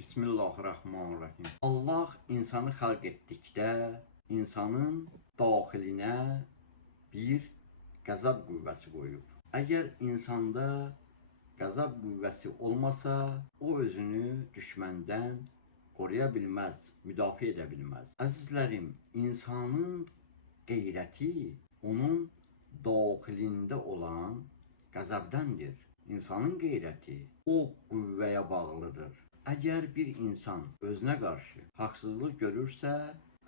Bismillahirrahmanirrahim. Allah insanı xalq etdikdə insanın daxilinə bir qəzəb qüvvəsi qoyub. Əgər insanda qəzəb qüvvəsi olmasa, o özünü düşməndən qoruya bilməz, müdafiə edə bilməz. Əzizlərim, insanın qeyrəti onun daxilində olan qəzəbdəndir. İnsanın qeyrəti o qüvvəyə bağlıdır. Əgər bir insan özünə qarşı haqsızlıq görürsə,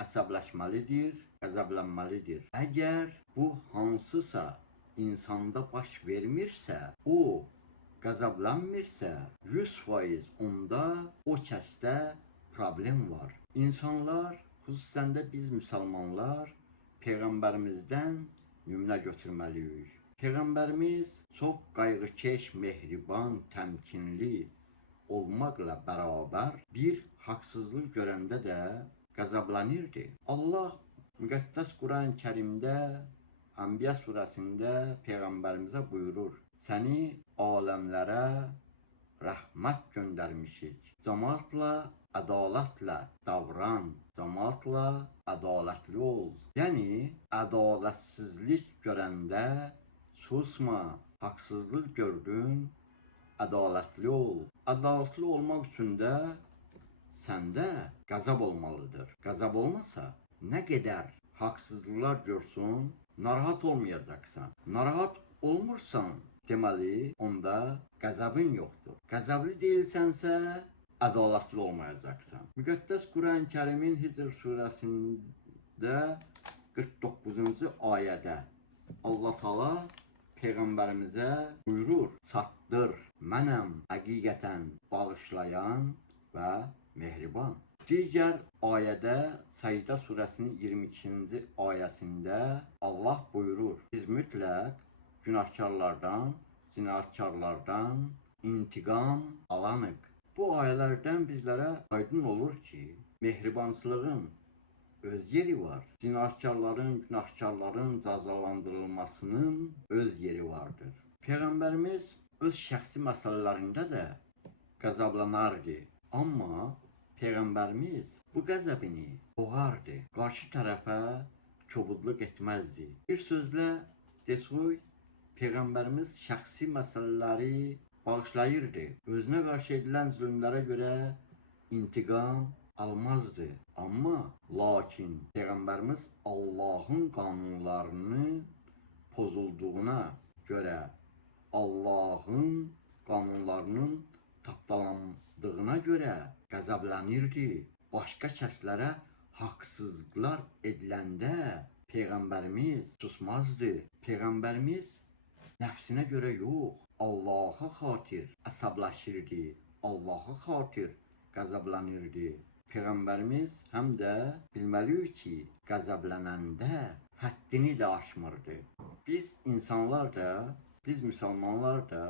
əsəbləşməlidir, qəzəblənməlidir. Əgər bu hansısa insanda baş vermirsə, o qəzəblənmirsə, 100% onda o kəsdə problem var. İnsanlar, xüsusən də biz müsəlmanlar Peyğəmbərimizdən nümunə götürməliyik. Peyğəmbərimiz çox qayğıkeş, mehriban, təmkinli olmaqla bərabər bir haqsızlıq görəndə də qəzəblənirdi. Allah müqəddəs Quran-Kərimdə, Ənbiya surəsində Peyğəmbərimizə buyurur: Səni aləmlərə rəhmət göndərmişik. Cəmaatla ədalətlə davran, cəmaatla ədalətli ol. Yəni, ədalətsizlik görəndə susma, haqsızlıq gördün, ədalətli ol. Ədalətli olmaq üçün də səndə qəzəb olmalıdır. Qəzəb olmasa, nə qədər haqsızlıqlar görsün, narahat olmayacaqsan. Narahat olmursan, deməli, onda qəzəbin yoxdur. Qəzəbli deyilsənsə, ədalətli olmayacaqsan. Müqəddəs Quran-Kərimin Hicr surəsində 49-cu ayədə Allah Taala Peyğəmbərimizə buyurur: Çatdır, mənəm həqiqətən bağışlayan və mehriban. Digər ayədə Səcdə surəsinin 22-ci ayəsində Allah buyurur: Biz mütləq günahkarlardan, cinayətkarlardan intiqam alanıq. Bu ayələrdən bizlərə aydın olur ki, mehribançılığın öz yeri var. Cinayətkarların, günahkarların cəzalandırılmasının öz yeri vardır. Peyğəmbərimiz öz şəxsi məsələlərində də qəzəblənərdi. Amma Peyğəmbərimiz bu qəzəbini boğardı. Qarşı tərəfə kobudluq etməzdi. Bir sözlə desək, Peyğəmbərimiz şəxsi məsələləri bağışlayırdı. Özünə qarşı edilən zülmlərə görə intiqam almazdı. Amma lakin Peyğəmbərimiz Allahın qanunlarını pozulduğuna görə, Allahın qanunlarının tapdalandığına görə qəzəblənirdi. Başqa kəslərə haqsızlıqlar ediləndə Peyğəmbərimiz susmazdı. Peyğəmbərimiz nəfsinə görə yox, Allaha xatir əsəbləşirdi. Allaha xatir qəzəblənirdi. Peyğəmbərimiz həm də bilməliyik ki, qəzəblənəndə həddini də aşmırdı. Biz insanlar da, biz müsəlmanlar da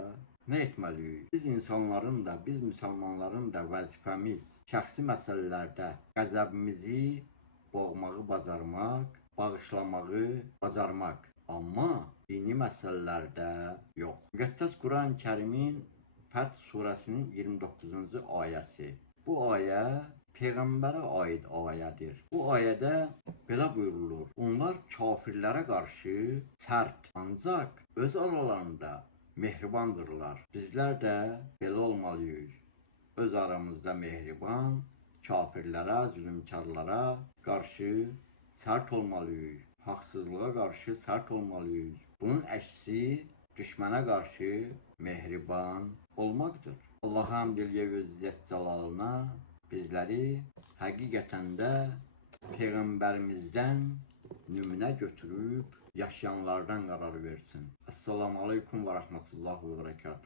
nə etməliyik? Biz insanların da, biz müsəlmanların da vəzifəmiz şəxsi məsələlərdə qəzəbimizi boğmağı bacarmaq, bağışlamağı bacarmaq. Amma dini məsələlərdə yox. Müqəddəs Quran-Kərimin Fəth surəsinin 29-cu ayəsi. Bu ayə Peyğəmbərə aid ayədir. Bu ayədə belə buyurulur: Onlar kafirlərə qarşı sərt, ancaq öz aralarında mehribandırlar. Bizlər də belə olmalıyıq. Öz aramızda mehriban, kafirlərə, zülmkarlara qarşı sərt olmalıyıq. Haqsızlığa qarşı sərt olmalıyıq. Bunun əksi düşmənə qarşı mehriban olmaqdır. Allaha həmd eləyək öz izzət cəlalına bizləri həqiqətən də Peyğəmbərimizdən nümunə götürüb yaşayanlardan qərar versin. Esselamu aleykum və rəhmətullahi və bərəkatuhu.